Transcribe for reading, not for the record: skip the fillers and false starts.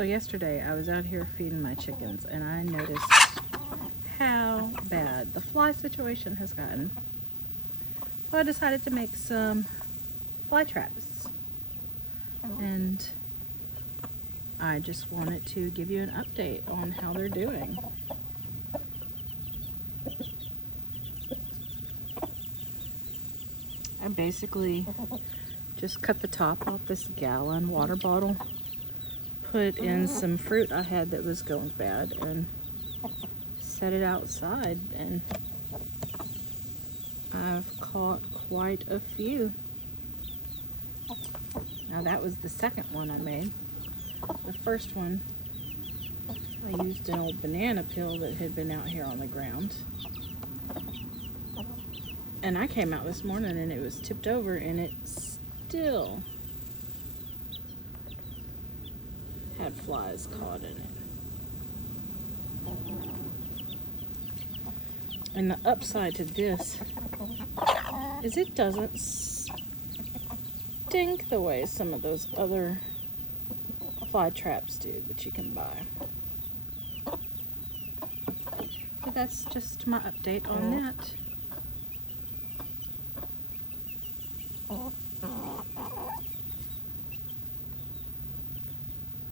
So yesterday I was out here feeding my chickens and I noticed how bad the fly situation has gotten. So I decided to make some fly traps. And I just wanted to give you an update on how they're doing. I basically just cut the top off this gallon water bottle, put in some fruit I had that was going bad, and set it outside, and I've caught quite a few. Now that was the second one I made. The first one, I used an old banana peel that had been out here on the ground. And I came out this morning and it was tipped over and it still had flies caught in it. And the upside to this is it doesn't stink the way some of those other fly traps do that you can buy. So that's just my update on that.